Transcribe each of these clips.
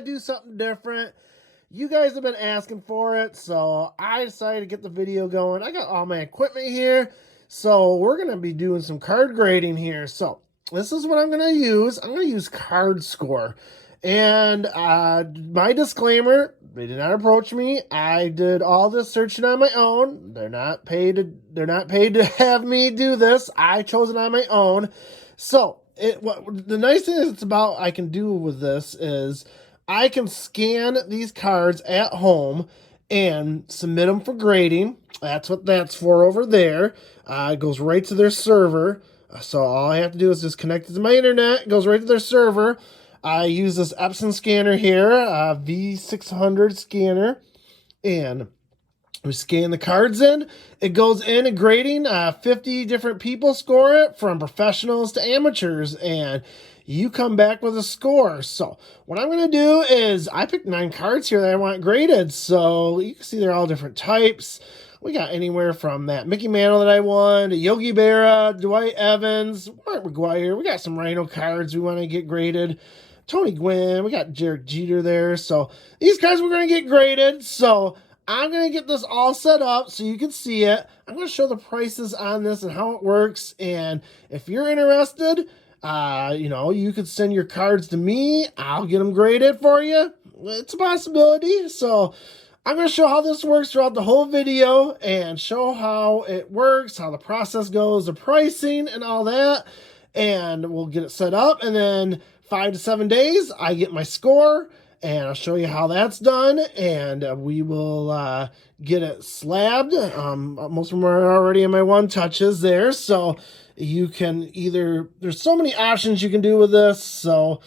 to do something different. You guys have been asking for it, so I decided to get the video going. I got all my equipment here, so we're going to be doing some card grading here. So this is what I'm going to use. I'm going to use Card Score. And my disclaimer, they did not approach me. I did all this searching on my own. They're not paid to have me do this. I chose it on my own. So the nice thing it's about I can do with this is I can scan these cards at home and submit them for grading. That's what that's for over there. It goes right to their server. So all I have to do is just connect it to my internet. It goes right to their server. I use this Epson scanner here, V600 scanner, and we scan the cards in. It goes in and grading. 50 different people score it, from professionals to amateurs, and you come back with a score. So what I'm going to do is I picked 9 cards here that I want graded. So you can see they're all different types. We got anywhere from that Mickey Mantle that I won, to Yogi Berra, Dwight Evans, Mark McGuire. We got some Rhino cards we want to get graded. Tony Gwynn, we got Derek Jeter there. So these cards we're going to get graded. So I'm going to get this all set up so you can see it. I'm going to show the prices on this and how it works. And if you're interested, you could send your cards to me. I'll get them graded for you. It's a possibility. So I'm going to show how this works throughout the whole video and show how it works, how the process goes, the pricing and all that. And we'll get it set up, and then 5 to 7 days, I get my score, and I'll show you how that's done, and we will get it slabbed. Most of them are already in my one touches there, so you can there's so many options you can do with this, so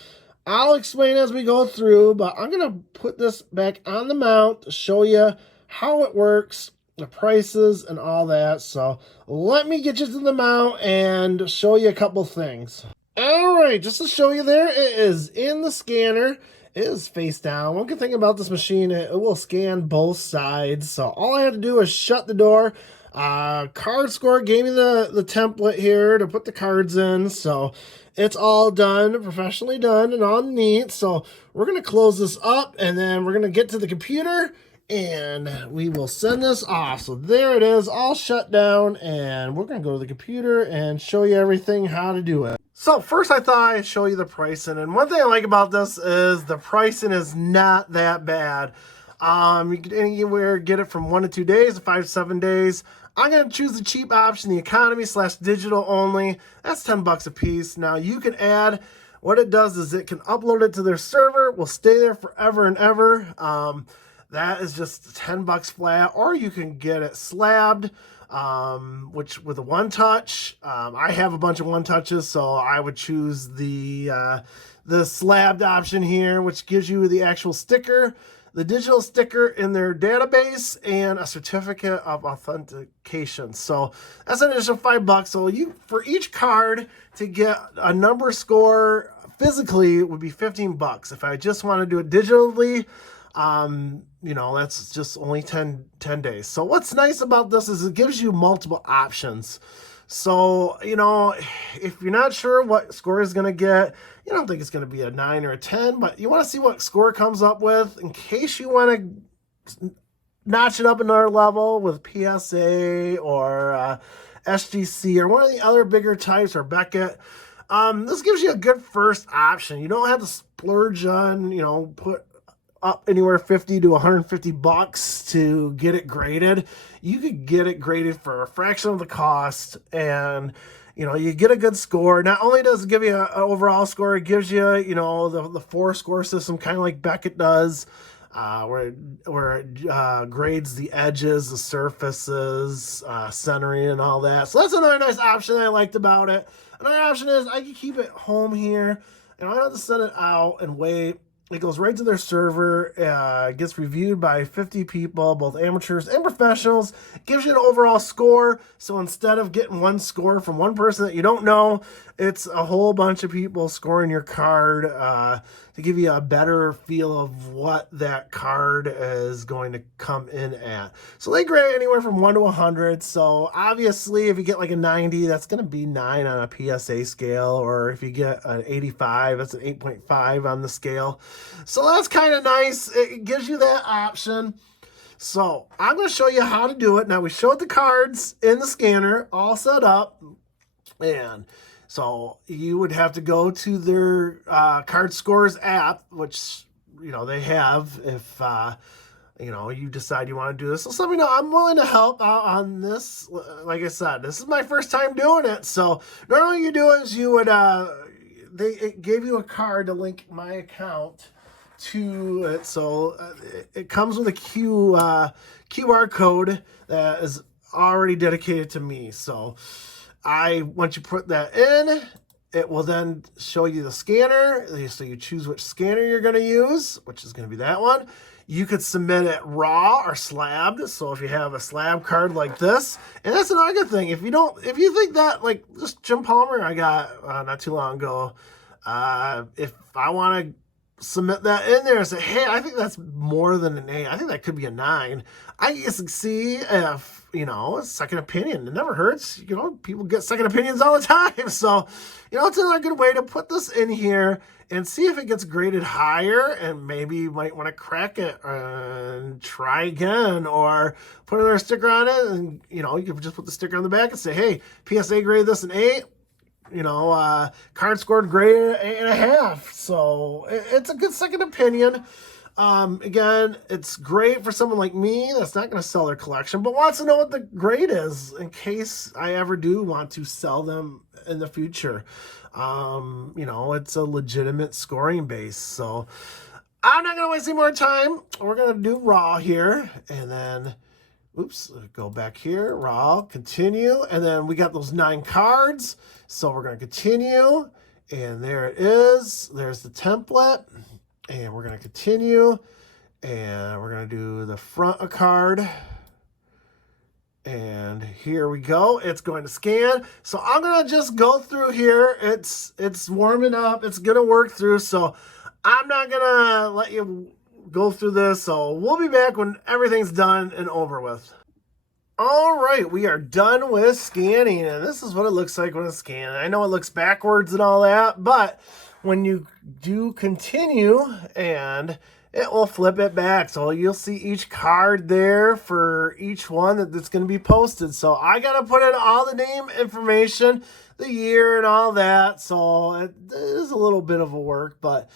I'll explain as we go through, but I'm going to put this back on the mount to show you how it works, the prices and all that. So let me get you to the mount and show you a couple things. All right, just to show you there, it is in the scanner. It is face down. One good thing about this machine, it will scan both sides. So all I have to do is shut the door. Card Score gave me the template here to put the cards in. So it's all done, professionally done and all neat. So we're going to close this up, and then we're going to get to the computer and we will send this off. So there it is, all shut down, and we're going to go to the computer and show you everything, how to do it. So first I thought I'd show you the pricing, and one thing I like about this is the pricing is not that bad. You can anywhere get it from 1 to 2 days to 5 to 7 days. I'm going to choose the cheap option, the economy / digital only. That's $10 a piece. Now you can add, what it does is it can upload it to their server, will stay there forever and ever. That is just $10 flat, or you can get it slabbed, which with a one touch. I have a bunch of one touches, so I would choose the slabbed option here, which gives you the actual sticker, the digital sticker in their database, and a certificate of authentication. So that's an additional $5. So for each card to get a number score physically would be $15. If I just want to do it digitally, that's just only 10 days. So what's nice about this is it gives you multiple options. So, if you're not sure what score is going to get, you don't think it's going to be a 9 or a 10, but you want to see what score it comes up with in case you want to notch it up another level with PSA or SGC or one of the other bigger types, or Beckett. This gives you a good first option. You don't have to splurge on, put up anywhere $50 to $150 to get it graded. You could get it graded for a fraction of the cost, and you get a good score. Not only does it give you an overall score, it gives you the 4-score system, kind of like Beckett does, where it grades the edges, the surfaces, centering and all that. So that's another nice option I liked about it. Another option is I can keep it home here, and I don't have to send it out and wait. It goes right to their server, gets reviewed by 50 people, both amateurs and professionals. It gives you an overall score. So instead of getting one score from one person that you don't know, it's a whole bunch of people scoring your card to give you a better feel of what that card is going to come in at. So they grade anywhere from 1 to 100. So obviously, if you get like a 90, that's going to be 9 on a PSA scale. Or if you get an 85, that's an 8.5 on the scale. So that's kind of nice. It gives you that option. So I'm going to show you how to do it. Now, we showed the cards in the scanner all set up. And so you would have to go to their Card Scores app, which, they have if, you decide you want to do this. So let me know. I'm willing to help out on this. Like I said, this is my first time doing it. So normally you do is you would, it gave you a card to link my account to it. So it comes with a QR code that is already dedicated to me. So once you put that in, it will then show you the scanner. So you choose which scanner you're going to use, which is going to be that one. You could submit it raw or slabbed. So if you have a slab card like this, and that's another good thing. If you think that, like this Jim Palmer I got not too long ago, if I want to submit that in there and say, hey, I think that's more than an 8. I think that could be a 9. I just see if, a second opinion. It never hurts. People get second opinions all the time. So, it's another good way to put this in here and see if it gets graded higher, and maybe you might want to crack it and try again, or put another sticker on it. And, you can just put the sticker on the back and say, hey, PSA grade this an 8. Card Scored grade 8.5. So it's a good second opinion. Again, it's great for someone like me that's not going to sell their collection, but wants to know what the grade is in case I ever do want to sell them in the future. It's a legitimate scoring base. So I'm not going to waste any more time. We're going to do raw here, and then go back here, raw, continue, and then we got those 9 cards, so we're going to continue, and there it is. There's the template, and we're going to continue, and we're going to do the front a card, and here we go. It's going to scan, so I'm going to just go through here. It's warming up. It's going to work through, so I'm not going to let you go through this, so we'll be back when everything's done and over with. All right, we are done with scanning, and this is what it looks like when it's scanned. I know it looks backwards and all that, but when you do continue, and it will flip it back, so you'll see each card there for each one that's going to be posted. So I got to put in all the name information, the year, and all that, so it is a little bit of a work, but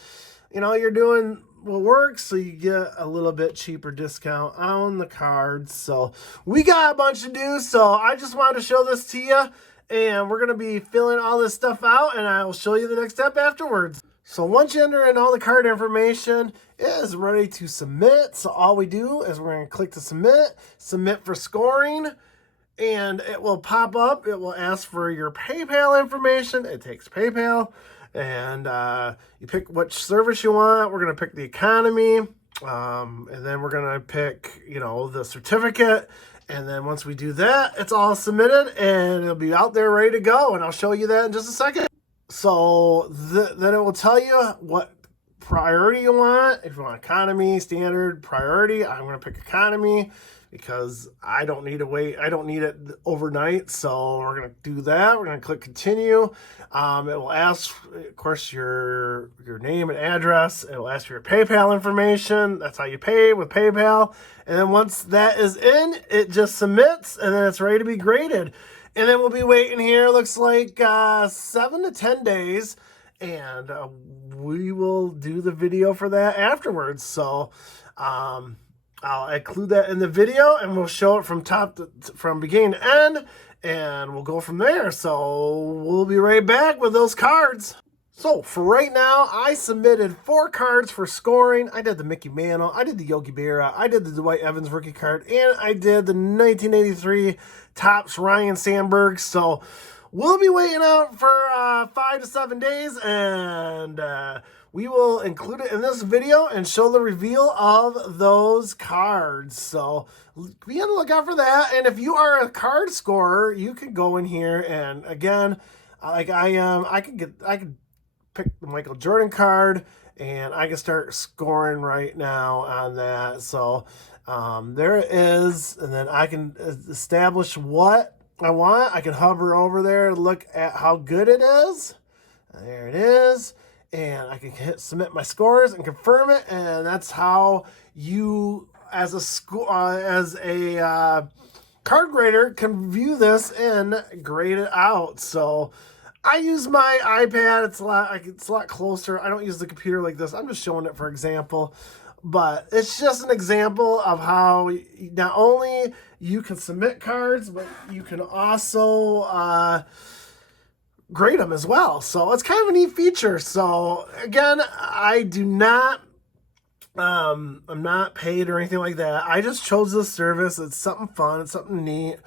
you're doing what works, so you get a little bit cheaper discount on the cards. So we got a bunch to do, so I just wanted to show this to you, and we're going to be filling all this stuff out, and I will show you the next step afterwards. So once you enter in all the card information, it is ready to submit. So all we do is we're going to click to submit for scoring, and it will pop up. It will ask for your PayPal information. It takes PayPal. And you pick which service you want. We're going to pick the economy. And then we're going to pick, the certificate. And then once we do that, it's all submitted and it'll be out there ready to go. And I'll show you that in just a second. So then it will tell you what priority you want. If you want economy, standard, priority, I'm going to pick economy because I don't need to wait. I don't need it overnight. So we're going to do that. We're going to click continue. It will ask, of course, your name and address. It will ask for your PayPal information. That's how you pay with PayPal. And then once that is in, it just submits and then it's ready to be graded. And then we'll be waiting here, looks like 7 to 10 days. And we will do the video for that afterwards. So I'll include that in the video, and we'll show it from beginning to end, and we'll go from there. So we'll be right back with those cards. So for right now, I submitted 4 cards for scoring. I did the Mickey Mantle, I did the Yogi Berra, I did the Dwight Evans rookie card, and I did the 1983 Topps Ryan Sandberg. So we'll be waiting out for 5 to 7 days, and we will include it in this video and show the reveal of those cards. So be on the lookout for that. And if you are a card scorer, you can go in here and again, like I am, I could pick the Michael Jordan card and I can start scoring right now on that. So there it is, and then I can establish what I want. I can hover over there and look at how good it is. There it is. and I can hit submit my scores and confirm it, and that's how you, as a card grader, can view this and grade it out. So I use my iPad. It's a lot closer. I don't use the computer like this. I'm just showing it for example. But it's just an example of how not only you can submit cards, but you can also grade them as well. So it's kind of a neat feature. So again, I'm not paid or anything like that. I just chose this service. It's something fun. It's something neat.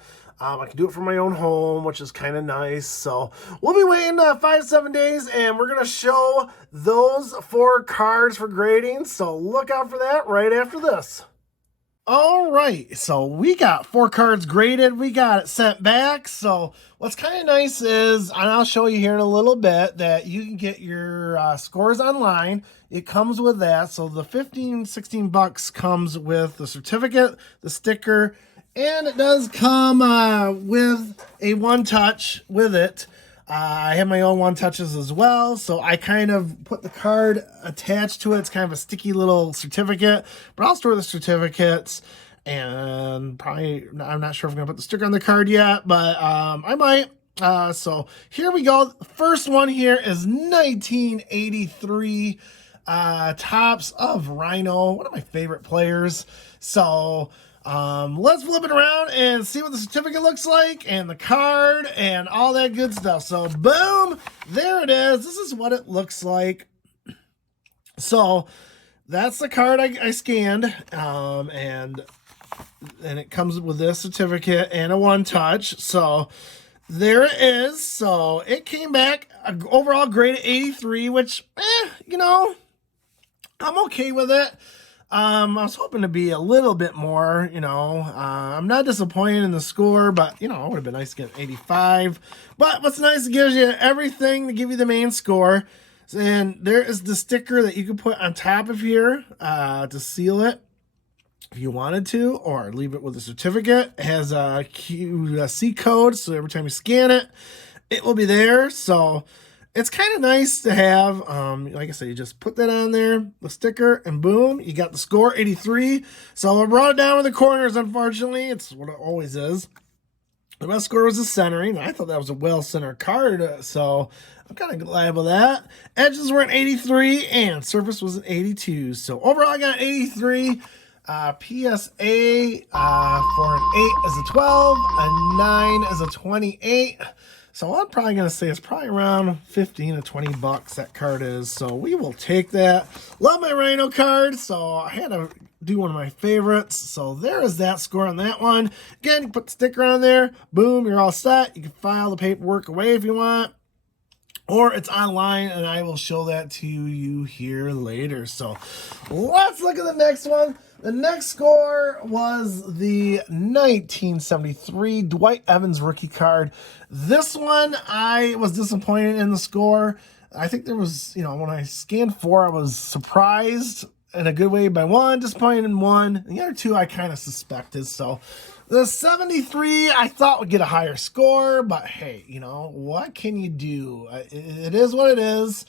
I can do it from my own home, which is kind of nice. So we'll be waiting 5 to 7 days, and we're going to show those 4 cards for grading. So look out for that right after this. All right, so we got 4 cards graded. We got it sent back. So what's kind of nice is, and I'll show you here in a little bit, that you can get your scores online. It comes with that. So the 16 bucks comes with the certificate, the sticker, and it does come with a one-touch with it. I have my own one-touches as well, so I kind of put the card attached to it. It's kind of a sticky little certificate, but I'll store the certificates, and probably, I'm not sure if I'm going to put the sticker on the card yet, but I might. So here we go. The first one here is 1983 Topps of Rhino, one of my favorite players. So let's flip it around and see what the certificate looks like and the card and all that good stuff. So boom, there it is. This is what it looks like. So that's the card I scanned, and it comes with this certificate and a one-touch. So there it is. So it came back overall grade 83, which, you know, I'm okay with it. I was hoping to be a little bit more, you know. I'm not disappointed in the score, but, you know, it would have been nice to get 85. But what's nice, it gives you everything to give you the main score. And there is the sticker that you can put on top of here to seal it if you wanted to, or leave it with a certificate. It has a QC code, so every time you scan it, it will be there. So it's kind of nice to have. Like I said, you just put that on there, the sticker, and boom, you got the score, 83. So I brought it down with the corners, unfortunately. It's what it always is. The best score was the centering. I thought that was a well-centered card, so I'm kind of glad with that. Edges were an 83, and surface was an 82. So overall, I got 83. PSA for an 8 is a 12, a 9 is a 28. So I'm probably going to say it's probably around 15 to 20 bucks that card is. So we will take that. Love my Rhino card, so I had to do one of my favorites. So there is that score on that one. Again, you put the sticker on there. Boom, you're all set. You can file the paperwork away if you want. Or it's online, and I will show that to you here later. So let's look at the next one. The next score was the 1973 Dwight Evans rookie card. This one, I was disappointed in the score. I think there was, you know, when I scanned 4, I was surprised in a good way by 1, disappointed in 1. And the other 2 I kind of suspected. So the 73 I thought would get a higher score, but hey, you know, what can you do? It is what it is.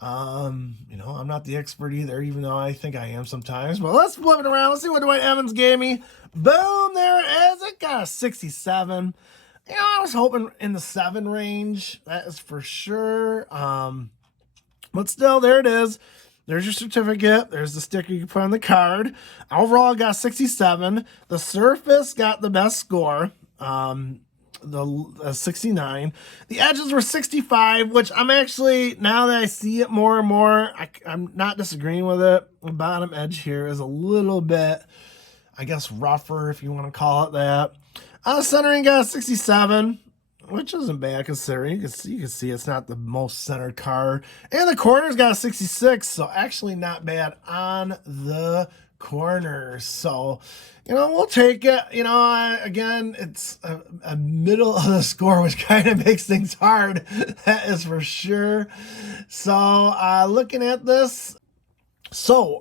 You know, I'm not the expert either, even though I think I am sometimes. But let's flip it around. Let's see what Dwight Evans gave me. Boom, there it is. It got a 67. You know, I was hoping in the 7 range. That is for sure. But still, there it is. There's your certificate. There's the sticker you can put on the card. Overall, got 67. The surface got the best score. The 69. The edges were 65, which I'm actually, now that I see it more and more, I'm not disagreeing with it. The bottom edge here is a little bit, I guess, rougher, if you want to call it that. Centering got a 67, which isn't bad considering. You can see it's not the most centered card. And the corners got a 66, so actually not bad on the corners. So, you know, we'll take it. You know, again, it's a middle of the score, which kind of makes things hard. That is for sure. So, looking at this. So,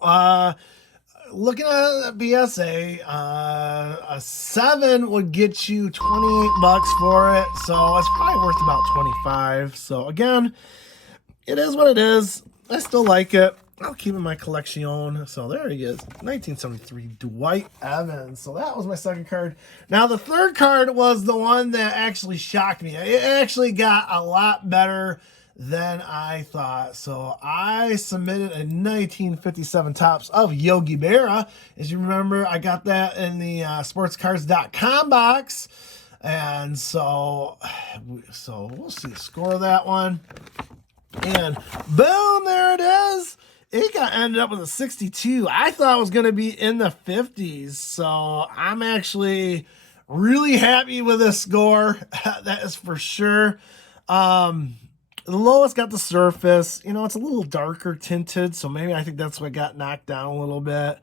looking at the BSA, a 7 would get you 28 bucks for it. So, it's probably worth about 25. So, again, it is what it is. I still like it. I'll keep it in my collection. So there he is, 1973 Dwight Evans. So that was my second card. Now the third card was the one that actually shocked me. It actually got a lot better than I thought. So I submitted a 1957 Topps of Yogi Berra. As you remember, I got that in the sportscards.com box. And so we'll see the score of that one. And boom, there it is. It ended up with a 62. I thought it was going to be in the 50s. So I'm actually really happy with this score. That is for sure. The lowest got the surface. You know, it's a little darker tinted. So maybe I think that's what got knocked down a little bit.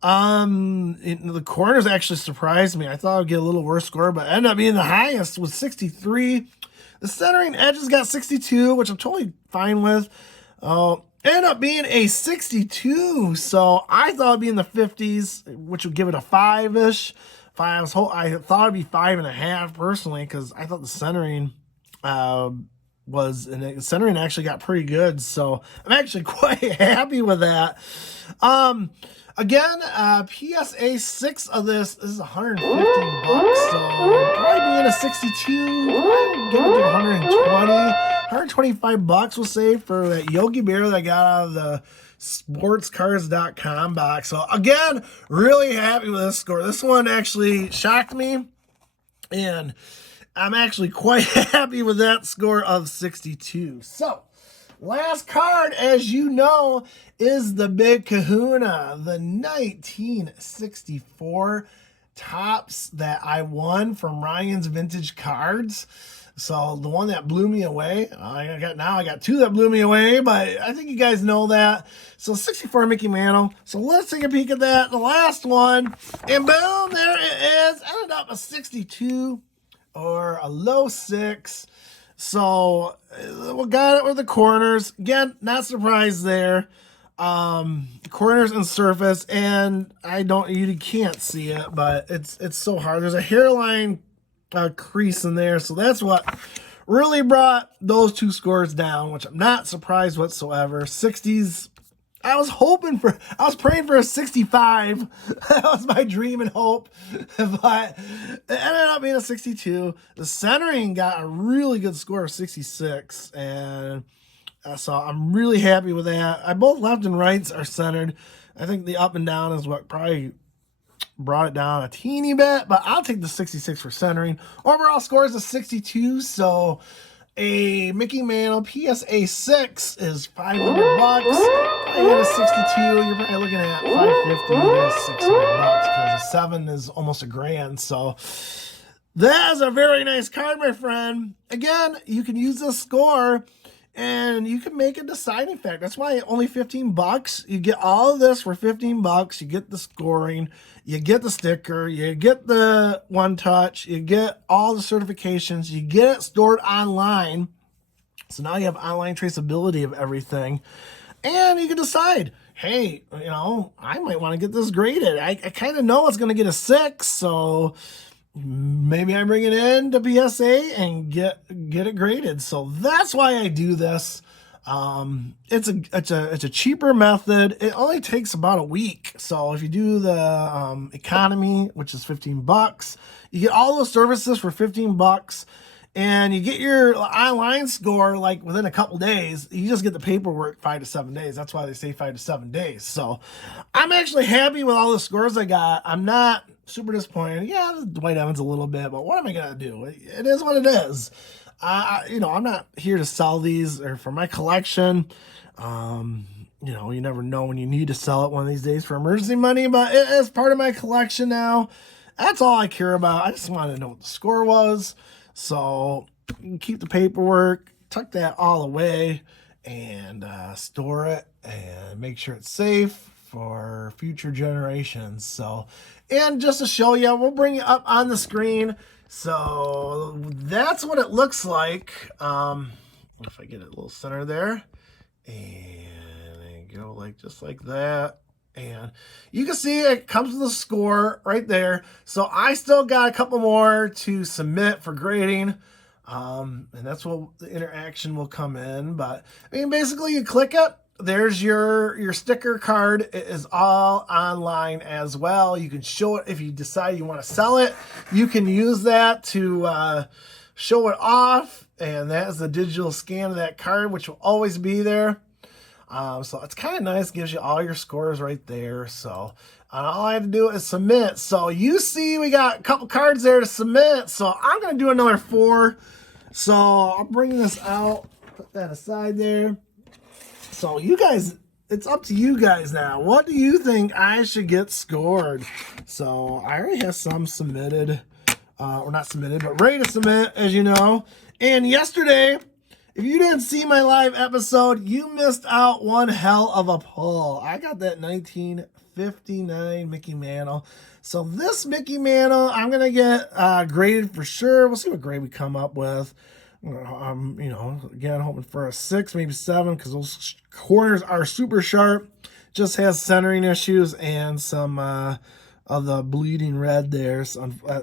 The corners actually surprised me. I thought I'd get a little worse score, but ended up being the highest with 63. The centering edges got 62, which I'm totally fine with. Ended up being a 62, so I thought it'd be in the 50s, which would give it a 5-ish. I thought it'd be 5.5 personally, because I thought the centering centering actually got pretty good, so I'm actually quite happy with that. Again, PSA 6 of this is $150, so probably being a 62, I'll give it to 120. $125 we'll say for that Yogi Berra that I got out of the sportscards.com box. So again, really happy with this score. This one actually shocked me, and I'm actually quite happy with that score of 62. So last card, as you know, is the Big Kahuna, the 1964 Topps that I won from Ryan's Vintage Cards. So the one that blew me away, I got two that blew me away, but I think you guys know that. So 64 Mickey Mantle. So let's take a peek at that. The last one, and boom, there it is. Ended up a 62 or a low 6. So we got it with the corners. Again, not surprised there. Corners and surface, and you can't see it, but it's so hard. There's a hairline crease in there, so that's what really brought those two scores down, which I'm not surprised whatsoever. 60s, I was praying for a 65. That was my dream and hope, but it ended up being a 62. The centering got a really good score of 66, and so I'm really happy with that. Both left and rights are centered. I think the up and down is what probably brought it down a teeny bit, but I'll take the 66 for centering. Overall score is a 62, so a Mickey Mantle PSA 6 is $500. I get a 62, you're probably looking at $550 to $600 because a 7 is almost $1,000. So that is a very nice card, my friend. Again, you can use this score and you can make a deciding factor. That's why only $15. You get all of this for $15. You get the scoring, you get the sticker, you get the one touch, you get all the certifications, you get it stored online. So now you have online traceability of everything. And you can decide, hey, I might want to get this graded. I kind of know it's going to get a 6, so maybe I bring it in to PSA and get it graded. So that's why I do this. It's a cheaper method. It only takes about a week. So if you do the economy, which is $15, you get all those services for $15, and you get your online score like within a couple days. You just get the paperwork 5 to 7 days. That's why they say 5 to 7 days. So I'm actually happy with all the scores I got. I'm not super disappointed. Yeah, Dwight Evans a little bit, but what am I gonna do? It is what it is. I'm not here to sell these or for my collection. You never know when you need to sell it one of these days for emergency money, but it is part of my collection now. That's all I care about. I just want to know what the score was. So you can keep the paperwork, tuck that all away, and store it and make sure it's safe for future generations. So, and just to show you, we'll bring it up on the screen. So that's what it looks like. If I get it a little center there, and go just like that. And you can see it comes with a score right there. So I still got a couple more to submit for grading. And that's what the interaction will come in. But basically you click it there's your sticker card. It is all online as well. You can show it if you decide you want to sell it. You can use that to show it off, and that is the digital scan of that card, which will always be there. So it's kind of nice. Gives you all your scores right there. So all I have to do is submit. So you see we got a couple cards there to submit. So I'm going to do another 4. So I'll bring this out, put that aside there. So you guys, it's up to you guys now. What do you think I should get scored? So I already have some submitted, or not submitted, but ready to submit, as you know. And yesterday, if you didn't see my live episode, you missed out one hell of a pull. I got that 1959 Mickey Mantle. So this Mickey Mantle, I'm going to get graded for sure. We'll see what grade we come up with. You know, again, hoping for a 6, maybe 7, because those corners are super sharp. Just has centering issues and some of the bleeding red there,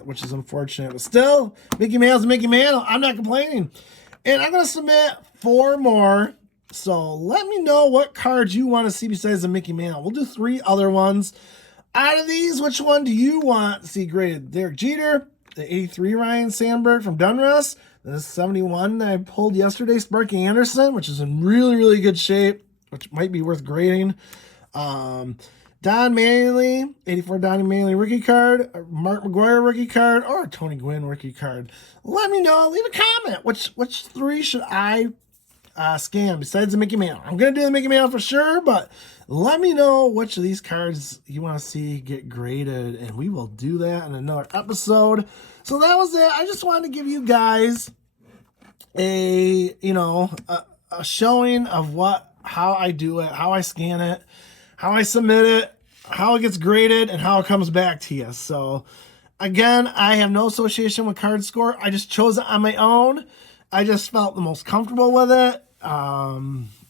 which is unfortunate. But still, Mickey Mantle's a Mickey Mantle. I'm not complaining. And I'm going to submit 4 more. So let me know what cards you want to see besides the Mickey Mantle. We'll do 3 other ones. Out of these, which one do you want to see graded? Derek Jeter, the 83 Ryan Sandberg from Dunruss, the 71 that I pulled yesterday, Sparky Anderson, which is in really, really good shape, which might be worth grading. Don Manley, 84 Don Manley rookie card, Mark McGuire rookie card, or Tony Gwynn rookie card. Let me know. Leave a comment. Which 3 should I scan besides the Mickey Mantle? I'm going to do the Mickey Mantle for sure, but let me know which of these cards you want to see get graded, and we will do that in another episode. So that was it. I just wanted to give you guys a showing of how I do it, how I scan it, how I submit it, how it gets graded, and how it comes back to you. So again, I have no association with Card Score. I just chose it on my own. I just felt the most comfortable with it.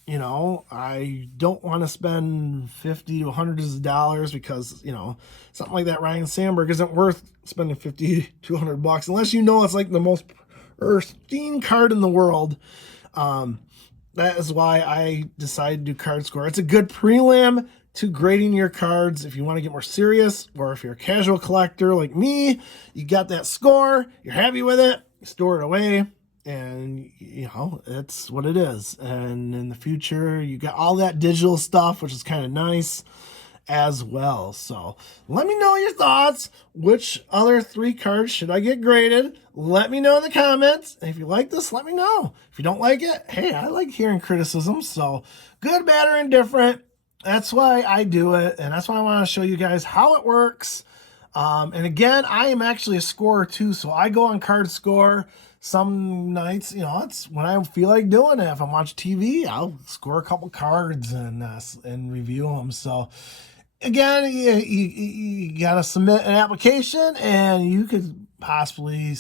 You know, I don't want to spend $50 to hundreds of dollars because, you know, something like that Ryan Sandberg isn't worth spending $50 to $100 unless you know it's like the most pristine card in the world. That is why I decided to do Card Score. It's a good prelim to grading your cards if you want to get more serious, or if you're a casual collector like me, you got that score, you're happy with it, you store it away, and you know, it's what it is. And in the future, you got all that digital stuff, which is kind of nice as well. So let me know your thoughts. Which other 3 cards should I get graded? Let me know in the comments. And if you like this, let me know. If you don't like it, hey, I like hearing criticism. So good, bad, or indifferent. That's why I do it, and that's why I want to show you guys how it works. And again, I am actually a scorer too, so I go on Card Score some nights. You know, it's when I feel like doing it. If I'm watching TV, I'll score a couple cards and review them. So again, you got to submit an application, and you could possibly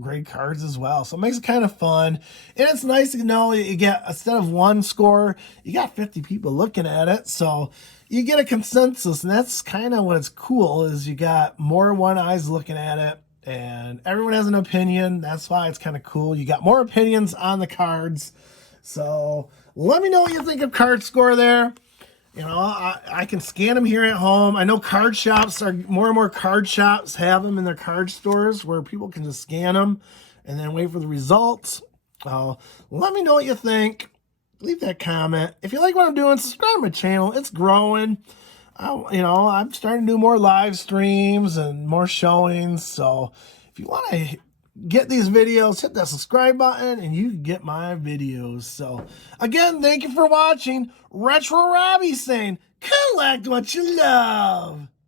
grade cards as well. So it makes it kind of fun. And it's nice to know you get, instead of 1 score, you got 50 people looking at it. So you get a consensus, and that's kind of what's cool, is you got more one eyes looking at it, and everyone has an opinion. That's why it's kind of cool. You got more opinions on the cards. So let me know what you think of Card Score there. You know, I can scan them here at home. I know card shops more and more card shops have them in their card stores where people can just scan them and then wait for the results. Let me know what you think. Leave that comment. If you like what I'm doing, subscribe to my channel. It's growing. I'm starting to do more live streams and more showings. So if you want to get these videos, hit that subscribe button and you get my videos. So again, thank you for watching. Retro Robbie saying, collect what you love.